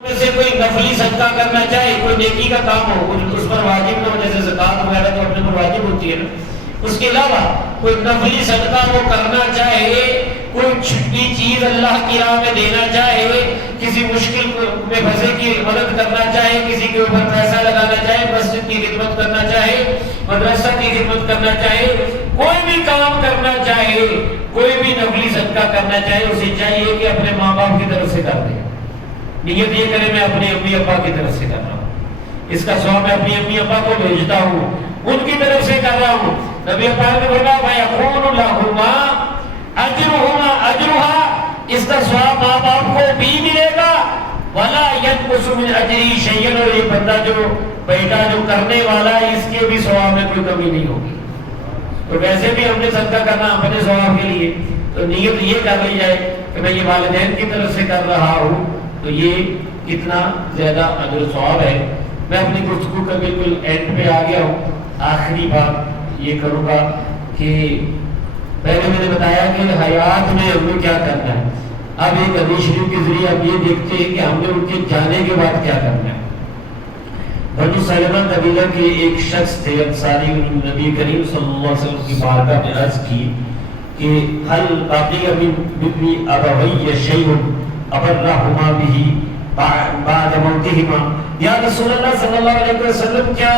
میں سے کوئی نفلی صدقہ کرنا چاہے، کوئی نیکی کا کام ہو، اس پر واجب نہ ہو، جیسے زکوٰۃ وغیرہ تو اپنے پر واجب ہوتی ہے نا، اس کے علاوہ کوئی نفلی صدقہ وہ کرنا چاہے، کوئی چھٹی چیز اللہ کی راہ میں دینا چاہے، کسی مشکل میں پھنسے کی مدد کرنا چاہے، کسی کے اوپر پیسہ لگانا چاہے، مسجد کی خدمت کرنا چاہے، مدرسہ کی خدمت کرنا چاہے، کوئی بھی کام کرنا چاہے، کوئی بھی نفلی صدقہ کرنا چاہے، اسے چاہیے کہ اپنے ماں باپ کی طرف سے کر دے، نیت یہ کرے میں اپنے امی ابا کی طرف سے کر رہا ہوں، اس کا ثواب میں اپنی امی ابا کو بھیجتا ہوں، ان کی طرف سے کر رہا ہوں۔ نبی پاک نے فرمایا فَيَكُونُ لَهُمَا أَجْرُهُمَا أَجْرُهَا، اس کا ثواب ماں باپ کو بھی ملے گا، وَلَا يَنْقُصُ مِنْ أَجْرِهِ شَيْءٌ، اور یہ بندہ جو بیٹا جو کرنے والا ہے اس کے بھی ثواب میں کوئی کمی نہیں ہوگی۔ تو ویسے بھی ہم نے صدقہ کرنا اپنے ثواب کے لیے، تو نیت یہ کر لی جائے کہ میں یہ والدین کی طرف سے کر رہا ہوں، تو یہ کتنا زیادہ اجر و ثواب ہے۔ میں اپنی گفتگو کا بالکل اینڈ پہ آ گیا ہوں۔ آخری بات یہ کروں گا کہ پہلے میں نے بتایا کہ حیات میں ہم نے کیا کرنا ہے، اب ایک حدیث شریف کے ذریعے اب یہ دیکھتے ہیں کہ ہم نے ان کے جانے کے بعد کیا کرنا ہے۔ بنو سلمہ قبیلہ کے ایک شخص تھے انصاری، نبی کریم صلی اللہ علیہ وسلم کی بارگاہ میں عرض کی کہ حل باقی ابی ابوی شیء ابرہما بہ بعد موتہما، یا رسول اللہ صلی اللہ علیہ وسلم کیا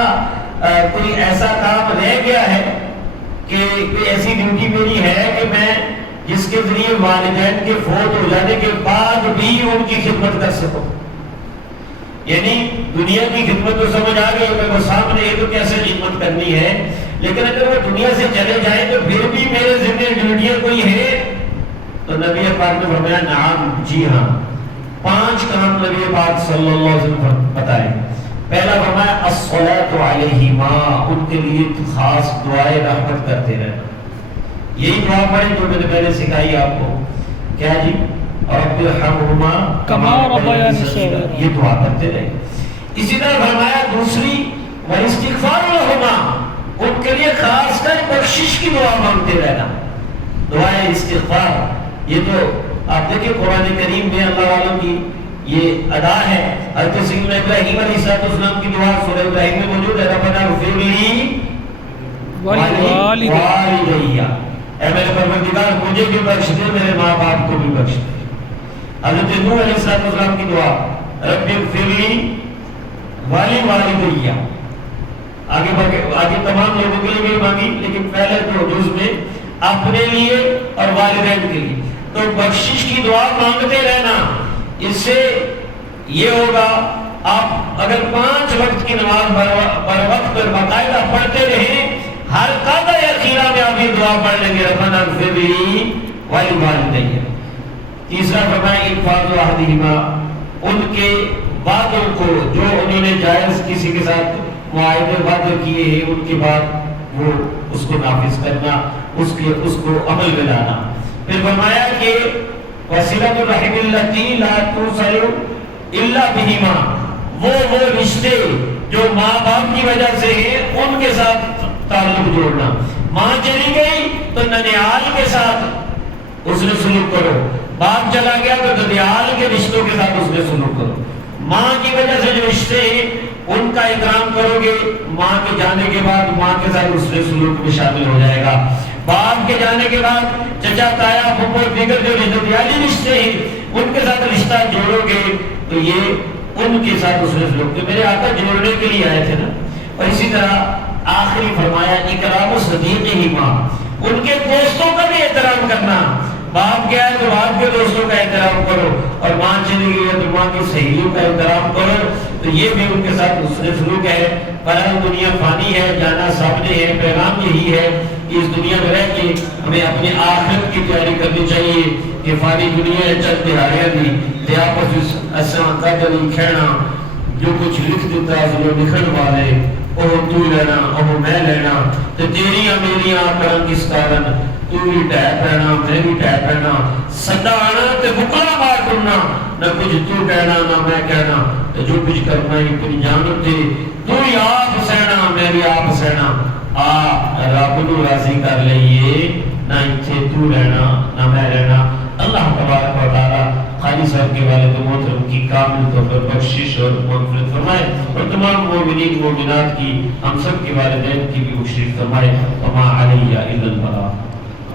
کوئی ایسا کام رہ گیا ہے کہ کوئی ایسی ڈیوٹی میری ہے کہ میں جس کے ذریعے والدین کے فوت ہو جانے کے بعد بھی ان کی خدمت کر سکوں؟ یعنی دنیا کی خدمت تو سمجھ آ گئی کہ وہ سامنے ہے تو کیسے خدمت کرنی ہے، لیکن اگر وہ دنیا سے چلے جائیں تو پھر بھی میرے ذمہ ڈیوٹیاں کوئی ہے؟ تو نبی پاک نے فرمایا نعم، جی ہاں، 5 کام نبی پاک صلی اللہ علیہ وسلم بتائے۔ پہلا فرمایا الصلاۃ علیہما، ان کے لیے خاص دعائے رحمت کرتے رہنا، یہی دعا پڑھیں جو میں نے پہلے سکھائی آپ کو، کیا جی؟ رب ارحمہما کما ربیانی صغیرا، یہ دعا کرتے رہے۔ اسی طرح فرمایا دوسری واستغفار لہما، ان کے لیے خاص کر بخشش کی دعا مانگتے رہنا، دعائے استغفار۔ یہ تو آپ دیکھیں قرآن کریم میں اللہ والوں کی یہ ادا ہے۔ حضرت سیدنا ابراہیم علیہ السلام کی دعا سورہ ابراہیم میں موجود ہے، ربنا اغفر لی والدیّ، اے میرے پروردگار مجھے بھی بخش دے، میرے ماں باپ کو بھی بخش دے۔ حضرت نوح علیہ السلام کی دعا رب اغفر لی والدیّ، آگے تمام لوگوں کے لیے بھی مانگی، لیکن پہلے تو جز میں اپنے لیے اور والدین کے لیے۔ تو بخشش کی دعا مانگتے رہنا، اس سے یہ ہوگا آپ اگر 5 وقت کی نماز بر وقت پر باقاعدہ پڑھتے رہیں، ہر قضا اخیرہ میں آپ یہ دعا پڑھ لیں گے ربنا اغفر لی والدیّ۔ تیسرا فرمایا انفاذ احدہما، ان کے وعدوں کو جو انہوں نے جائز کسی کے ساتھ معاہدے وعدے کیے ہیں ان کے بعد وہ اس کو نافذ کرنا، اس کو عمل میں لانا۔ پھر فرمایا کہ وصلۃ الرحم التي لا توصل الا بہما، وہ رشتے جو ماں باپ کی وجہ سے ہیں ان کے ساتھ تعلق جوڑنا۔ ماں چلی گئی تو ننیال کے ساتھ اس نے سلوک کرو، باپ چلا گیا تو ننیال کے رشتوں کے ساتھ اس نے سلوک کرو۔ ماں کی وجہ سے جو رشتے ہیں ان کا احترام کرو گے، ماں کے جانے کے بعد ماں کے ساتھ اس نے سلوک میں شامل ہو جائے گا۔ باپ کے جانے کے بعد چچا تایا پھپھو دیگر جو رشتےداری رشتے ہیں ان کے ساتھ رشتہ جوڑو گے تو یہ ان کے ساتھ اس نے سلوک، تو میرے آقا جوڑنے کے لیے آئے تھے نا۔ اور اسی طرح آخری فرمایا اکرام صدیقہما، ان کے دوستوں کا بھی احترام کرنا۔ باپ گیا ہے تو باپ کے دوستوں کا احترام کرو، اور ماں چلی گئی ہے تو ماں کی سہیلیوں کا احترام کرو، تو یہ بھی ان کے ساتھ حسن سلوک ہے۔ برحال دنیا فانی ہے، جانا سب نے ہے، پیغام یہی ہے کہ اس دنیا میں رہ کے ہمیں اپنے آخرت کی تیاری کرنی چاہیے کہ فانی دنیا ہے چند دہاڑیاں دی تے آپس اساں قدر کھینا، جو کچھ لکھ دیتا جو لکھن والے او تو لینا او میں لینا، تے تیریاں میریاں کرن کس کارن، تو بھی ٹہ پینا میں بھی ٹہ پینا، سدا آنا تے بکلا مار کرنا، نہ کچھ تو کہنا نہ میں کہنا، تے جو کچھ کرنا ہی تیری جانت تے تو ہی آپ سہنا میں بھی آپ سہنا۔ آ رب نو راضی کر لئیے، نہ اتھے تو رہنا نہ میں رہنا۔ اللہ تبارک و تعالی قاری صاحب کے والد محترم کی کامل طور پر بخشش اور مغفرت فرمائے، اور تمام مومنین مومنات کی، ہم سب کے والدین کی بھی بخشش فرمائے۔ وما علیہ الا البلاغ۔